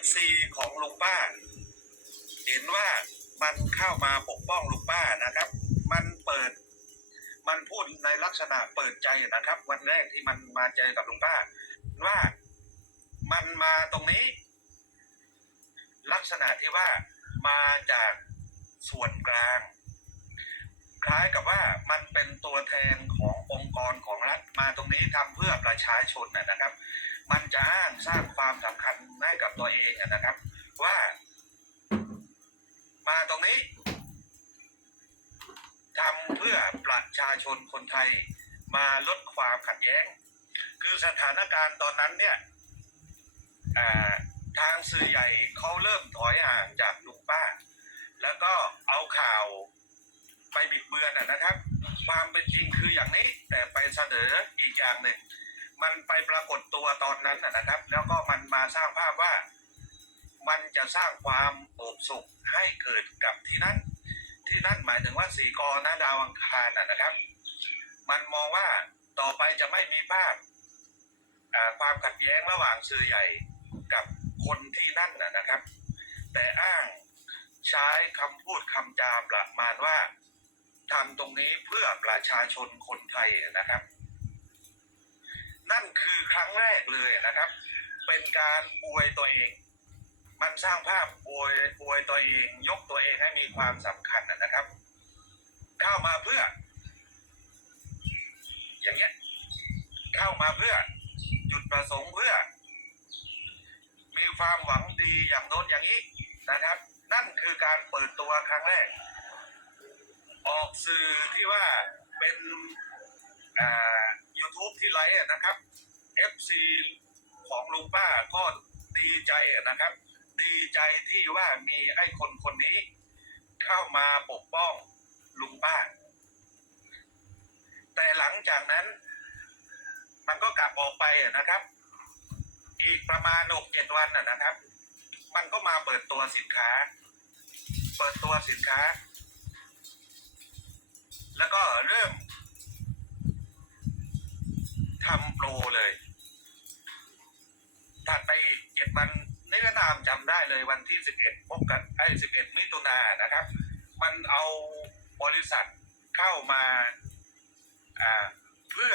FC ของลุงป้า เห็นว่ามันเข้ามาปกป้องลุงป้านะครับ มันเปิด มันพูดในลักษณะเปิดใจนะครับ วันแรกที่มันมาเจอกับลุงป้า ว่ามันมาตรงนี้ ลักษณะที่ว่ามาจากส่วนกลาง คล้ายกับว่ามันเป็นตัวแทนขององค์กรของรัฐมาตรงนี้ทำเพื่อประชาชนนะนะครับ มันจะอ้างสร้างความสำคัญ กับตัวเองนะครับ ว่า มาตรงนี้ทำเพื่อประชาชนคนไทยมาลดความขัดแย้ง คือสถานการณ์ตอนนั้นเนี่ยทางสื่อใหญ่เขาเริ่มถอยห่างจากลุงป้า แล้วก็เอาข่าวไปบิดเบือนนะครับ ความเป็นจริงคืออย่างนี้ แต่ไปเสนออีกอย่างหนึ่ง มันไปปรากฏตัวตอนนั้นนะนะครับ แล้วก็ สร้างภาพว่า มันจะสร้างความโอบสุขให้เกิดกับที่นั่น ที่นั่นหมายถึงว่าสีกอนะดาวอังคารนะนะครับ มันมองว่าต่อไปจะไม่มีภาพความขัดแย้งระหว่างสื่อใหญ่กับคนที่นั่นนะนะครับ แต่อ้างใช้คำพูดคำจามประมาณว่าทำตรงนี้เพื่อประชาชนคนไทยนะครับ นั่นคือครั้งแรกเลยนะครับ เป็นการอวยตัวเอง มันสร้างภาพอวยอวยตัวเอง ยกตัวเองให้มีความสำคัญนะครับ เข้ามาเพื่อ อย่างเงี้ยเข้ามาเพื่อจุดประสงค์เพื่อ มีความหวังดีอย่างโน้นอย่างนี้นะครับ นั่นคือการเปิดตัวครั้งแรก ออกสื่อที่ว่าเป็นอ่า YouTube ที่ไลฟ์นะครับ FC ลุงป้าก็ดีใจนะครับ ดีใจที่ว่ามีไอ้คนคนนี้ เข้ามาปกป้องลุงป้า แต่หลังจากนั้น มันก็กลับออกไปนะครับ อีกประมาณหกเจ็ดวันนะครับ มันก็มาเปิดตัวสินค้า เปิดตัวสินค้า แล้วก็เริ่ม เลยวันที่สิบเอ็ดพบกันไอ้สิบเอ็ดมิถุนายนนะครับ มันเอาบริษัทเข้ามาอ่าเพื่อ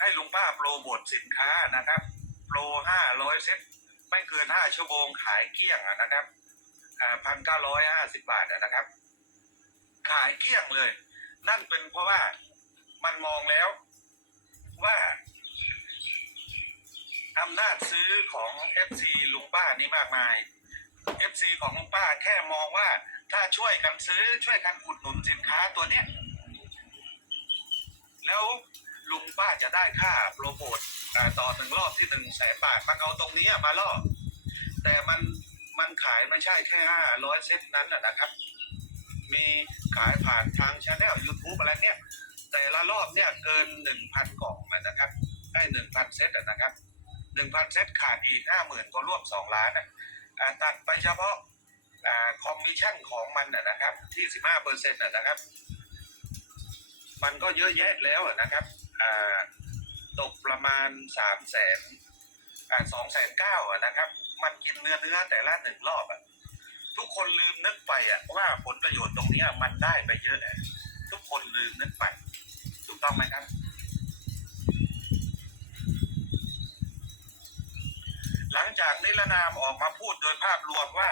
ให้ลุงป้าโปรโมทสินค้านะครับ โปรห้าร้อยเซ็ตไม่เกินห้าชั่วโมงขายเกลี้ยงนะครับพันเก้าร้อยห้าสิบบาทนะครับ ขายเกลี้ยงเลย นั่นเป็นเพราะว่ามันมองแล้วว่า อำนาจซื้อของ FC ลุงป้านี่มากมาย FC ของลุงป้าแค่มองว่า ถ้าช่วยกันซื้อช่วยกันอุดหนุนสินค้าตัวเนี้ยแล้วลุงป้าจะได้ค่าโปรโมทต่อหนึ่งรอบที่หนึ่งแสนบาทมันเอาตรงนี้มาล่อแต่มันมันขายไม่ใช่แค่ห้าร้อยเซตนั้นนะนะครับ มีขายผ่านทางช anel YouTube อะไรเนี่ย แต่ละรอบเนี่ยเกินหนึ่งพันกล่องนะครับ ได้หนึ่งพันเซตนะครับ หนึ่งพันเซตขาดอีกห้าหมื่นก็ร่วมสองล้านอะอ่าตัดไปเฉพาะคอมมิชชั่นของมันนะครับ ที่สิบห้าเปอร์เซ็นต์นะครับ มันก็เยอะแยะแล้วนะครับตกประมาณสามแสนสองแสนเก้านะครับ มันกินเนื้อเนื้อแต่ละหนึ่งรอบอะทุกคนลืมนึกไปอะว่าผลประโยชน์ตรงนี้มันได้ไปเยอะทุกคนลืมนึกไปถูกต้องไหมครับ หลัง จากนิรนามออกมาพูดโดยภาพรวมว่า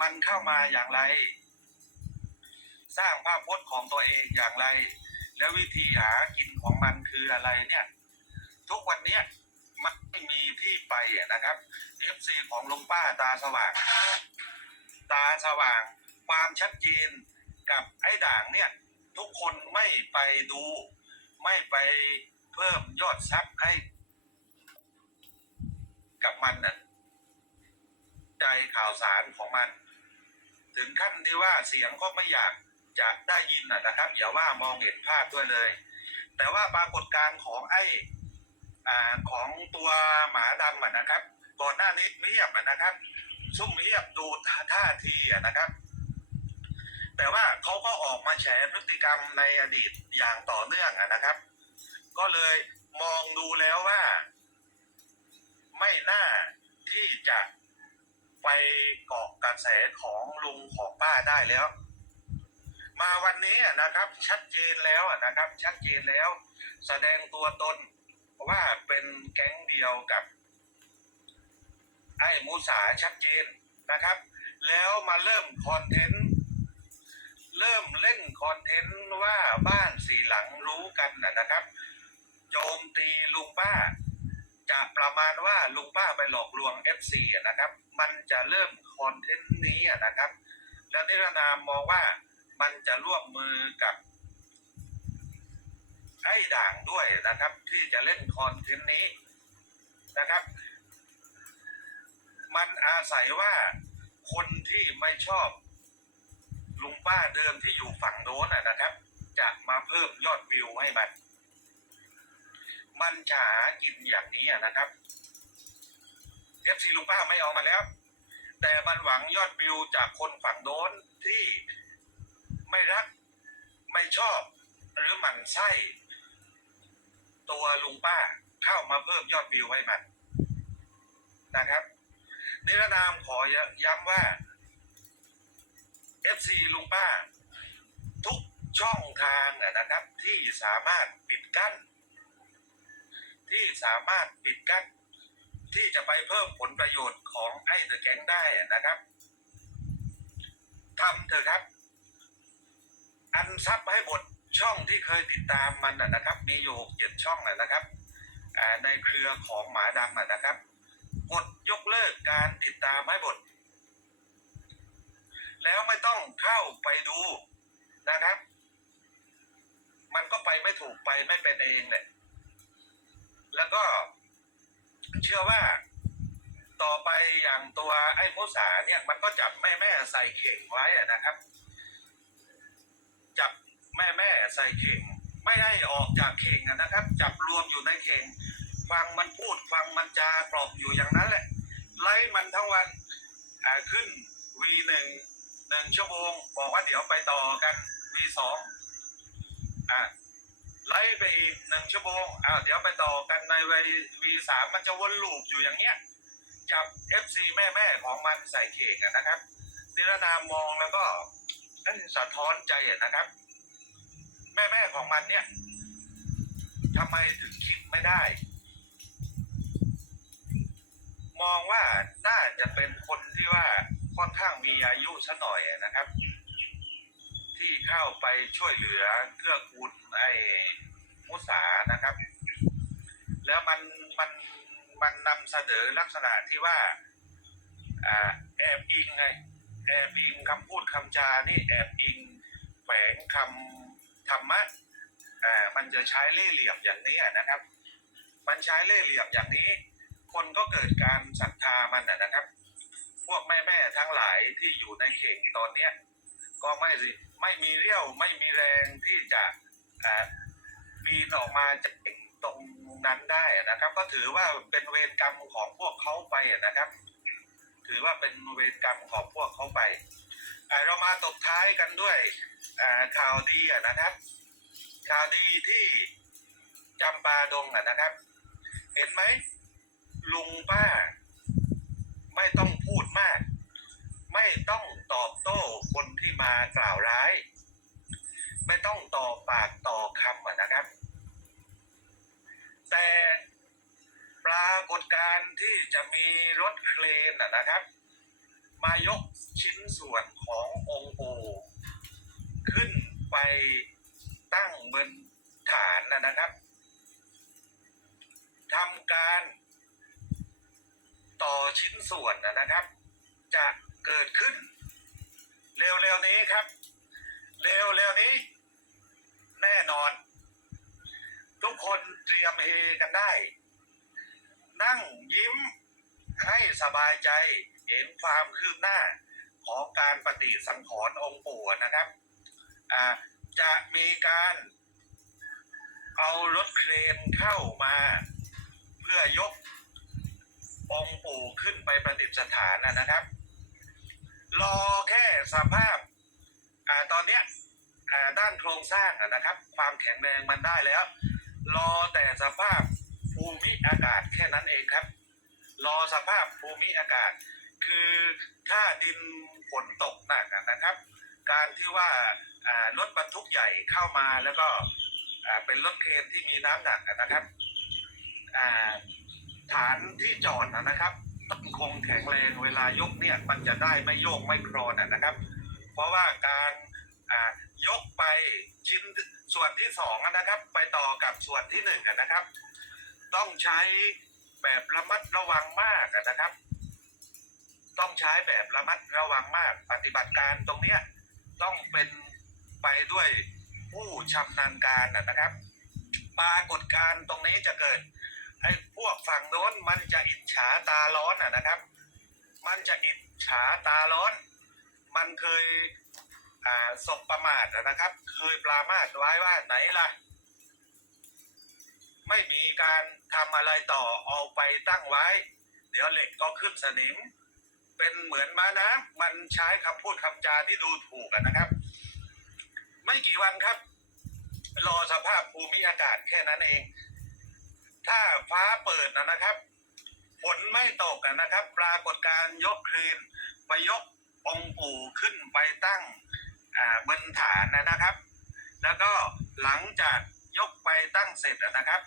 มันเข้ามาอย่างไร สร้างภาพพจน์ของตัวเองอย่างไร แล้ววิธีหากินของมันคืออะไรเนี่ย ทุกวันเนี้ยมันไม่มีที่ไปนะครับ FC ของลุงป้าตาสว่าง ตาสว่าง ความชัดเจนกับไอ้ด่างเนี่ย ทุกคนไม่ไปดู ไม่ไปเพิ่มยอดซับให้ กับมันน่ะ ใจข่าวสารของมัน ถึงขั้นที่ว่าเสียงก็ไม่อยากจะได้ยินนะนะครับ อย่าว่ามองเห็นภาพด้วยเลย แต่ว่าปรากฏการณ์ของไอ้ของตัวหมาดำอะนะครับ ก่อนหน้านี้เงียบอะนะครับซุ่มเงียบดูท่าทีอะนะครับ แต่ว่าเขาก็ออกมาแฉพฤติกรรมในอดีตอย่างต่อเนื่องอะนะครับ ก็เลยมองดูแล้วว่า ไม่น่าที่จะ ไปเกาะกระแสของลุงของป้าได้แล้ว มาวันนี้นะครับ ชัดเจนแล้วนะครับ ชัดเจนแล้ว แสดงตัวตนว่าเป็นแก๊งเดียวกับ ไอ้มูสาชัดเจนนะครับ แล้วมาเริ่มคอนเทนต์เริ่มเล่นคอนเทนต์ว่าบ้านสีหลังรู้กันนะนะครับ โจมตีลุงป้า จะประมาณว่าลุงป้าไปหลอกลวง FC อะนะครับ มันจะเริ่มคอนเทนต์นี้อะนะครับ แล้วนิรนามมองว่ามันจะร่วมมือกับไอ้ด่างด้วยนะครับ ที่จะเล่นคอนเทนต์นี้นะครับ มันอาศัยว่าคนที่ไม่ชอบลุงป้าเดิมที่อยู่ฝั่งโน้นนะนะครับ จะมาเพิ่มยอดวิวให้มัน มันจะหากินอย่างนี้อะนะครับ FC ลุงป้าไม่เอามาแล้ว แต่มันหวังยอดวิวจากคนฝั่งโน้นที่ไม่รักไม่ชอบ หรือหมันไส้ตัวลุงป้าเข้ามาเพิ่มยอดวิวให้มันนะครับ นิรนามขอย้ำว่า FC ลุงป้า ทุกช่องทางอะนะครับที่สามารถปิดกั้น ที่สามารถปิดกั้นที่จะไปเพิ่มผลประโยชน์ของไอ้เดอะแก๊งได้นะครับทำเถอะครับ อันซับให้หมดช่องที่เคยติดตามมันนะนะครับ มีอยู่เจ็ดช่องนะนะครับในเครือของหมาดำนะนะครับ กดยกเลิกการติดตามให้หมดแล้วไม่ต้องเข้าไปดูนะครับ มันก็ไปไม่ถูกไปไม่เป็นเองเลย แล้วก็เชื่อว่าต่อไปอย่างตัวไอ้มุสาเนี่ย มันก็จับแม่แม่ใส่เข่งไว้อะนะครับ จับแม่แม่ใส่เข่ง ไม่ให้ออกจากเข่งนะครับ จับรวมอยู่ในเข่งฟังมันพูดฟังมันจากรอบอยู่อย่างนั้นแหละ ไล่มันทั้งวันขึ้น V หนึ่งหนึ่งชั่วโมง บอกว่าเดี๋ยวไปต่อกัน V สอง ไล่ไปอีกหนึ่งชั่วโมงอ้าวเดี๋ยวไปต่อกันใน V สามมันจะวนลูปอยู่อย่างเงี้ยจับ FC แม่แม่ของมันใส่เข่งนะครับนิรนามมองแล้วก็เอ้ยสะท้อนใจนะครับ แม่แม่ของมันเนี่ยทำไมถึงคิดไม่ได้ มองว่าน่าจะเป็นคนที่ว่าค่อนข้างมีอายุซะหน่อยนะครับ ที่เข้าไปช่วยเหลือเกื้อกูล ไอ้มุสานะครับ แล้วมันมันมันนำเสนอลักษณะที่ว่าอแอบอิงไงแอบอิงคำพูดคำจานี่แอบอิงแฝงคำธรรมะอ่ามันจะใช้เล่ห์เหลี่ยมอย่างนี้นะครับ มันใช้เล่ห์เหลี่ยมอย่างนี้ คนก็เกิดการศรัทธามันนะครับ พวกแม่แม่ทั้งหลายที่อยู่ในเข่งตอนเนี้ยก็ไม่สิไม่มีเรี่ยวไม่มีแรงที่จะ อ่าปีนออกมาจากตรงนั้นได้นะครับ ก็ถือว่าเป็นเวรกรรมของพวกเขาไปนะครับ ถือว่าเป็นเวรกรรมของพวกเขาไปเรามาตบท้ายกันด้วยข่าวดีนะครับ ข่าวดีที่จำปาดงอะนะครับ เห็นไหมลุงป้า ไม่ต้องพูดมาก ไม่ต้องตอบโต้คนที่มากล่าวร้าย ไม่ต้องต่อปากต่อคำอะนะครับ แต่ปรากฏการณ์ที่จะมีรถเครนอะนะครับ มายกชิ้นส่วนขององค์ปูขึ้นไปตั้งบนฐานนะนะครับทำการต่อชิ้นส่วนนะนะครับ จะเกิดขึ้น เร็วๆนี้ครับ เร็วๆนี้ แน่นอน ทุกคนเตรียมเฮกันได้ นั่งยิ้มให้สบายใจเห็นความคืบหน้าของการปฏิสังขรณ์องค์ปู่นะครับจะมีการเอารถเครนเข้ามา เพื่อยกองค์ปู่ขึ้นไปประดิษฐานนะครับ รอแค่สภาพอตอนเนี้ย ด้านโครงสร้างนะครับ ความแข็งแรงมันได้แล้ว รอแต่สภาพภูมิอากาศแค่นั้นเองครับ รอสภาพภูมิอากาศ คือถ้าดินฝนตกหนักนะครับ การที่ว่ารถบรรทุกใหญ่เข้ามาแล้วก็เป็นรถเครนที่มีน้ำหนักนะครับฐานที่จอดนะครับต้องคงแข็งแรงเวลายกเนี่ยมันจะได้ไม่โยกไม่ครนอะนะครับ เพราะว่าการ ยกไปชิ้นส่วนที่สองนะครับ ไปต่อกับส่วนที่หนึ่งนะครับ ต้องใช้แบบระมัดระวังมากนะครับ ต้องใช้แบบระมัดระวังมาก ปฏิบัติการตรงเนี้ยต้องเป็นไปด้วยผู้ชำนาญการนะครับ ปรากฏการณ์ตรงนี้จะเกิดไอ้พวกฝั่งโน้นมันจะอิจฉาตาร้อนนะครับ มันจะอิจฉาตาร้อน มันเคย อ่าสบประมาทนะครับ เคยปรามาสไว้ว่าไหนล่ะ ไม่มีการทำอะไรต่อเอาไปตั้งไว้ เดี๋ยวเหล็กก็ขึ้นสนิม เป็นเหมือนม้าน้ำมันใช้คำพูดคำจาที่ดูถูกอะนนะครับ ไม่กี่วันครับ รอสภาพภูมิอากาศแค่นั้นเอง ถ้าฟ้าเปิดนะนะครับฝนไม่ตกอะนะครับ ปรากฏการยกเครนไปยกองปู่ขึ้นไปตั้ง บนฐานนะครับ แล้วก็หลังจากยกไปตั้งเสร็จนะครับ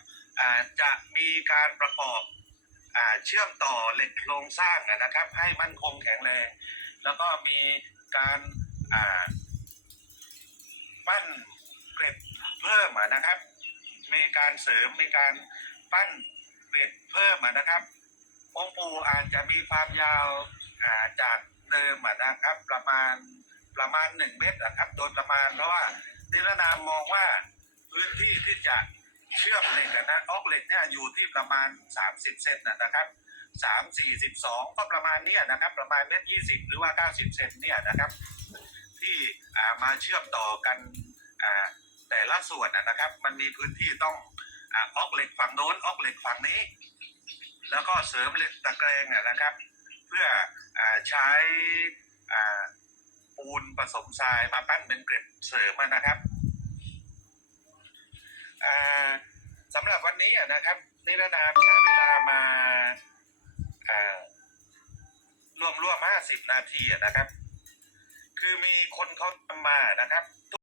จะมีการประกอบอเชื่อมต่อเหล็กโครงสร้างนะครับ ให้มั่นคงแข็งแรง แล้วก็มีการปั้นเกร็ดเพิ่มนะครับ มีการเสริมมีการปั้นเกร็ดเพิ่มนะครับองค์ปูอาจจะมีความยาวาจากเดิมนะครับ ประมาณ ประมาณหนึ่งเมตรนะครับ โดยประมาณเพราะว่านิรนามมองว่าพื้นที่ที่จะเชื่อมเหล็กอะนะออกเหล็กเนี่ยอยู่ที่ประมาณ 30 เซนนะครับสามสี่สิบสองก็ประมาณเนี้ยนะครับ ประมาณเมตรยี่สิบหรือว่าเก้าสิบเซนเนี่ยนะครับ ที่มาเชื่อมต่อกันแต่ละส่วนนะครับ มันมีพื้นที่ต้องออกเหล็กฝั่งโน้นออกเหล็กฝั่งนี้ แล้วก็เสริมเหล็กตะแกรงนะครับ เพื่ออใช้ ปูนผสมทรายมาปั้นเป็นเกล็ดเสริมนะครับอ่าสำหรับวันนี้อะนะครับนิรนามใช้เวลามาอ่ารวมรวมห้าสิบนาทีอะนะครับ คือมีคนเขาทำมานะครับ